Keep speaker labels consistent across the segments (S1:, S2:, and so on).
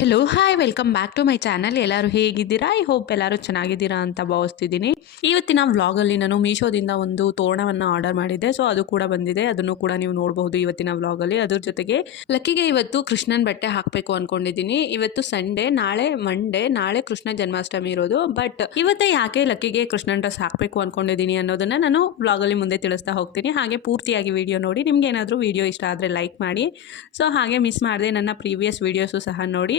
S1: Hello hi welcome back to my channel ಎಲ್ಲರೂ ಹೇಗಿದ್ದೀರಾ? I hope ಎಲ್ಲರೂ ಚೆನ್ನಾಗಿದ್ದೀರಾ ಅಂತ ಭಾವಿಸ್ತಿದ್ದೀನಿ. ಇವತ್ತಿನ ವ್ಲಾಗಲ್ಲಿ ನಾನು ಮೀಶೋದಿಂದ ಒಂದು ತೋರಣವನ್ನು ಆರ್ಡರ್ ಮಾಡಿದ್ದೆ. ಸೊ ಅದು ಕೂಡ ಬಂದಿದೆ. ಅದನ್ನು ಕೂಡ ನೀವು ನೋಡಬಹುದು ಇವತ್ತಿನ ವ್ಲಾಗಲ್ಲಿ ಅದ್ರ ಜೊತೆಗೆ ಲಕ್ಕಿಗೆ ಇವತ್ತು ಕೃಷ್ಣನ್ ಬಟ್ಟೆ ಹಾಕಬೇಕು ಅನ್ಕೊಂಡಿದ್ದೀನಿ. ಇವತ್ತು ಸಂಡೇ ನಾಳೆ ಮಂಡೇ ನಾಳೆ ಕೃಷ್ಣ ಜನ್ಮಾಷ್ಟಮಿ ಇರೋದು. ಬಟ್ ಇವತ್ತೇ ಯಾಕೆ ಲಕ್ಕಿಗೆ ಕೃಷ್ಣನ್ ಡ್ರೆಸ್ ಹಾಕಬೇಕು ಅನ್ಕೊಂಡಿದ್ದೀನಿ ಅನ್ನೋದನ್ನ ನಾನು ವ್ಲಾಗಲ್ಲಿ ಮುಂದೆ ತಿಳಿಸ್ತಾ ಹೋಗ್ತೀನಿ. ಹಾಗೆ ಪೂರ್ತಿಯಾಗಿ ವಿಡಿಯೋ ನೋಡಿ. ನಿಮ್ಗೆ ಏನಾದರೂ ವಿಡಿಯೋ ಇಷ್ಟ ಆದರೆ ಲೈಕ್ ಮಾಡಿ. ಸೊ ಹಾಗೆ ಮಿಸ್ ಮಾಡದೆ ನನ್ನ ಪ್ರೀವಿಯಸ್ ವೀಡಿಯೋಸು ಸಹ ನೋಡಿ.